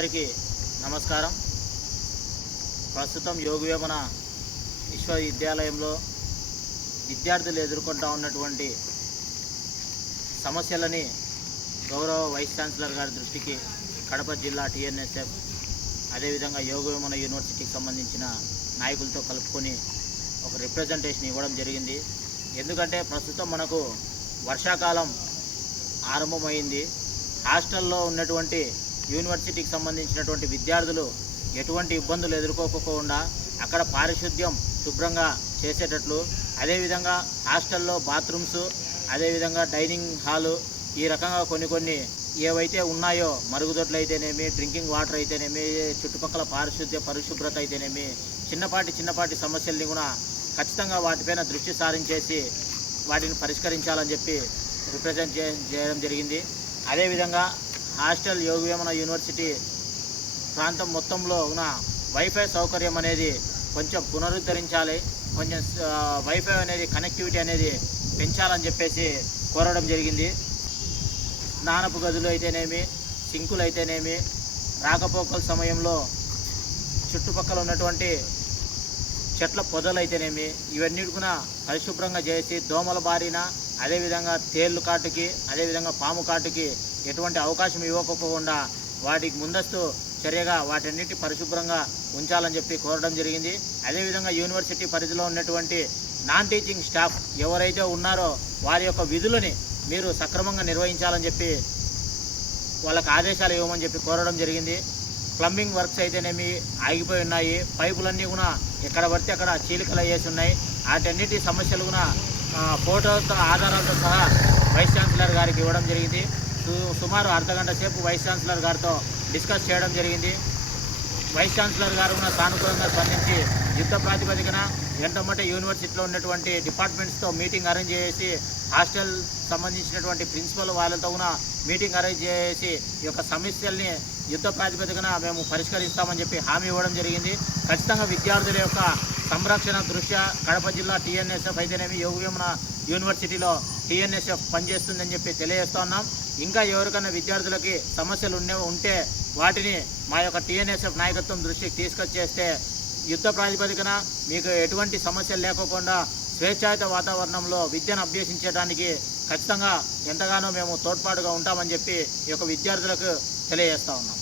అందరికీ నమస్కారం. ప్రస్తుతం యోగవేమన విశ్వవిద్యాలయంలో విద్యార్థులు ఎదుర్కొంటూ ఉన్నటువంటి సమస్యలని గౌరవ వైస్ ఛాన్సలర్ గారి దృష్టికి కడప జిల్లా టీఎన్ఎస్ఎఫ్ అదేవిధంగా యోగవేమన యూనివర్సిటీకి సంబంధించిన నాయకులతో కలుపుకొని ఒక రిప్రజెంటేషన్ ఇవ్వడం జరిగింది. ఎందుకంటే ప్రస్తుతం మనకు వర్షాకాలం ఆరంభమైంది. హాస్టల్లో ఉన్నటువంటి యూనివర్సిటీకి సంబంధించినటువంటి విద్యార్థులు ఎటువంటి ఇబ్బందులు ఎదుర్కోకుండా అక్కడ పారిశుద్ధ్యం శుభ్రంగా చేసేటట్లు, అదేవిధంగా హాస్టల్లో బాత్రూమ్స్, అదేవిధంగా డైనింగ్ హాలు, ఈ రకంగా కొన్ని ఏవైతే ఉన్నాయో మరుగుదొడ్లు అయితేనేమి, డ్రింకింగ్ వాటర్ అయితేనేమి, చుట్టుపక్కల పరిశుభ్రత అయితేనేమి, చిన్నపాటి సమస్యల్ని కూడా ఖచ్చితంగా వాటిపైన దృష్టి సారించేసి వాటిని పరిష్కరించాలని చెప్పి రిప్రజెంట్ చేయడం జరిగింది. అదేవిధంగా హాస్టల్ యోగవేమన యూనివర్సిటీ ప్రాంతం మొత్తంలో ఉన్న వైఫై సౌకర్యం అనేది కొంచెం పునరుద్ధరించాలి, కొంచెం వైఫై అనేది కనెక్టివిటీ అనేది పెంచాలని చెప్పేసి కోరడం జరిగింది. స్నానపు గదులు అయితేనేమి, సింకులు అయితేనేమి, రాకపోకల సమయంలో చుట్టుపక్కల ఉన్నటువంటి చెట్ల పొదలు అయితేనేమి, ఇవన్నీ కూడా పరిశుభ్రంగా చేసి దోమల బారిన, అదేవిధంగా తేళ్ళు కాటుకి, అదేవిధంగా పాము కాటుకి ఎటువంటి అవకాశం ఇవ్వకపోకుండా వాటికి ముందస్తు చర్యగా వాటన్నిటి పరిశుభ్రంగా ఉంచాలని చెప్పి కోరడం జరిగింది. అదేవిధంగా యూనివర్సిటీ పరిధిలో ఉన్నటువంటి నాన్ టీచింగ్ స్టాఫ్ ఎవరైతే ఉన్నారో వారి యొక్క విధులని మీరు సక్రమంగా నిర్వహించాలని చెప్పి వాళ్ళకి ఆదేశాలు ఇవ్వమని చెప్పి కోరడం జరిగింది. ప్లంబింగ్ వర్క్స్ అయితేనేమి ఆగిపోయి ఉన్నాయి, పైపులన్నీ కూడా ఎక్కడ పడితే అక్కడ చీలికలు అయ్యేసి ఉన్నాయి. వాటన్నిటి సమస్యలు కూడా ఫోటోతో ఆధారాలతో సహా వైస్ ఛాన్సలర్ గారికి ఇవ్వడం జరిగింది. సుమారు అర్ధగంట సేపు వైస్ ఛాన్సలర్ గారితో డిస్కస్ చేయడం జరిగింది. వైస్ ఛాన్సలర్ గారు కూడా సానుకూలంగా స్పందించి యుద్ధ ప్రాతిపదికన వెంటనే యూనివర్సిటీలో ఉన్నటువంటి డిపార్ట్మెంట్స్తో మీటింగ్ అరేంజ్ చేసి, హాస్టల్ సంబంధించినటువంటి ప్రిన్సిపల్ వాళ్ళతో కూడా మీటింగ్ అరేంజ్ చేసి ఈ యొక్క సమస్యల్ని యుద్ధ ప్రాతిపదికన మేము పరిష్కరిస్తామని చెప్పి హామీ ఇవ్వడం జరిగింది. ఖచ్చితంగా విద్యార్థుల యొక్క సంరక్షణ దృష్ట్యా కడప జిల్లా టీఎన్ఎస్ఎఫ్ అయితేనేమి యోగవేమన యూనివర్సిటీలో టీఎన్ఎస్ఎఫ్ పనిచేస్తుందని చెప్పి తెలియజేస్తున్నాం. ఇంకా ఎవరికైనా విద్యార్థులకి సమస్యలు ఉంటే వాటిని మా యొక్క టీఎన్ఎస్ఎఫ్ నాయకత్వం దృష్టికి తీసుకొచ్చేస్తే యుద్ధ ప్రాతిపదికన మీకు ఎటువంటి సమస్యలు లేకోకుండా స్వేచ్ఛాయుత వాతావరణంలో విద్యను అభ్యసించడానికి ఖచ్చితంగా ఎంతగానో మేము తోడ్పాటుగా ఉంటామని చెప్పి ఈ యొక్క విద్యార్థులకు తెలియజేస్తా ఉన్నాం.